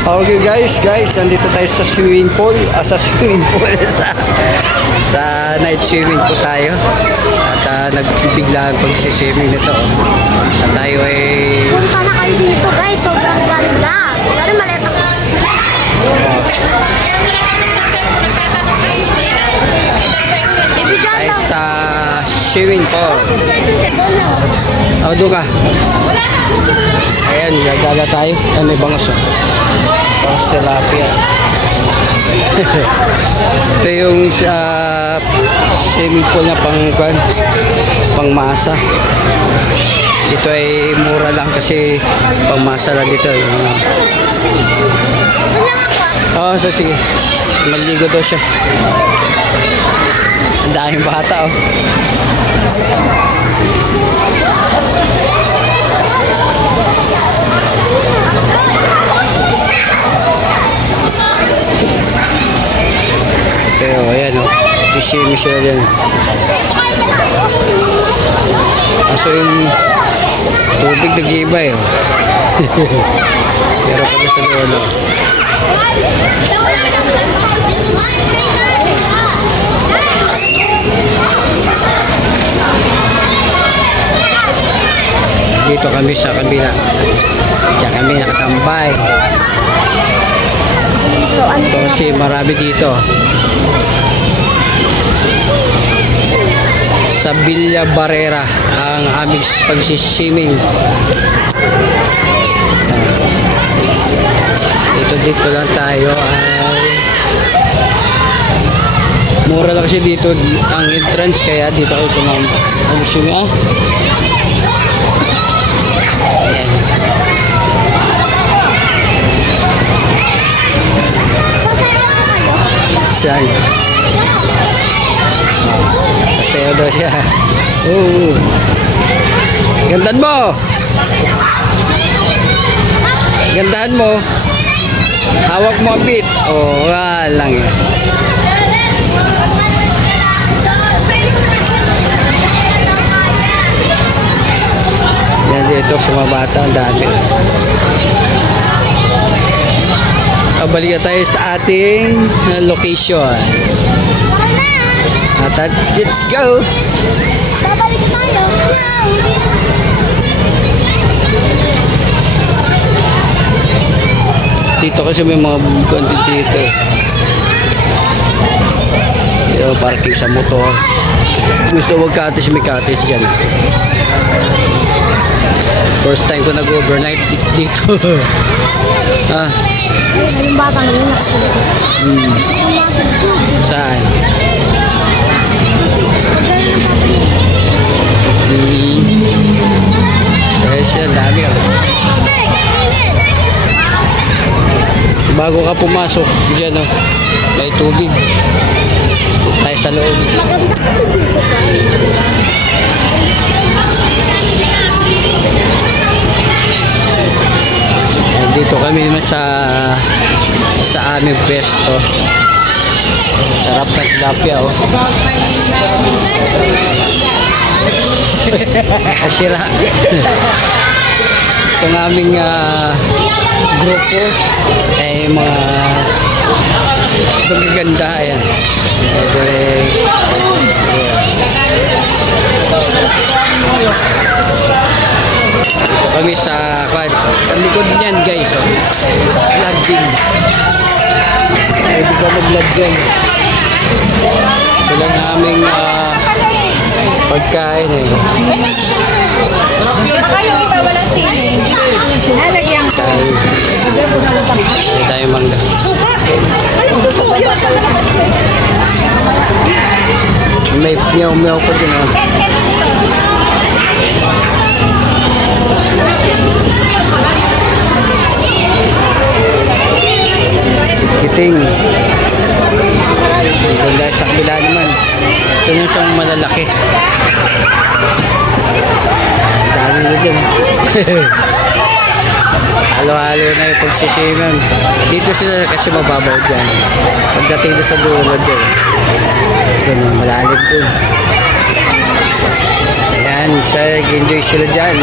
Okay guys, nandito tayo sa swimming pool. Sa swimming pool, sa night swimming po tayo. At nagbibiglaan pag-swimming nito. At tayo ay... Punta na kayo dito guys, sobrang ganda. Pero maliit ako. Tayo sa swimming pool. Doon ka. Ayan, gagala tayo. Ayan, may bangos. Bangos tilapia. Ito yung swimming pool na pang masa. Dito ay mura lang kasi pang masa lang dito. Sige. Maligo daw siya. Ang daming bata Pero ayan sisimi sila dyan. Kaso yung tubig nag-iiba pero kami sa doon dito kami sa kabila. Diyan kami nakatambay. Kasi marami dito. Sa Villa Barrera ang aming pagsiswimming. Dito lang tayo ay mura lang kasi dito ang entrance, kaya dito ako swimming. Ayan. Saan? Sasayaw daw siya. Gandahan mo! Gandahan mo! Hawak mo a bit. Walang yan. Yan dito sa mga bata, ang dami. Balik tayo sa ating location. At let's go! Babalik tayo. Dito kasi may mga content dito. Yung parking sa motor. Gusto wag cottage, may cottage dyan. First time ko nag-overnight dito. Yung batang yun. Saan? Guys, yan dami bago ka pumasok dyan may tubig tayo sa loob. Dito kami naman sa aming pwesto. Sarap na tilapia Asira. Itong aming grupo ay mga magaganda. Ayan. Ito kami sa likod niyan guys. Vlogging. Pwede ka mag-vlog dyan. Ito lang aming pagkain Yung iba walang sili. Nalagyan ko. tayo mangga. May meow pa din Kiting. Ganda sa kabila naman. Ito yung isang malalaki. Dami na dyan. Halo-halo na yung pagsisiman. Dito sila kasi mababaw dyan. Pagdating na sa dulo dyan. Ito na malalim dun. Ayan, enjoy sila dyan.